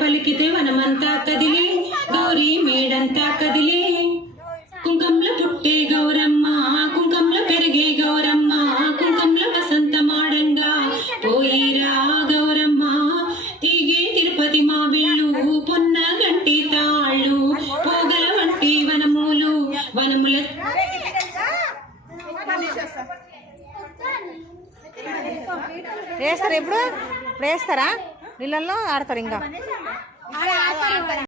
పలికితే వనమంతా కదిలే గౌరీ మేడంతా కదిలే కుంకంలో పుట్టే గౌరమ్మ కుంకంలో పెరిగే గౌరమ్మ కుంకంలో వసంత మాడంగా పోయిరా గౌరమ్మ తీగే తిరుపతి మా విల్లు పొన్న గంటి తాళ్ళు పోగల వంటి వనములు వనముల వేస్తారు. ఎప్పుడు వేస్తారా? నీళ్ళల్లో ఆడతారు ఇంకా.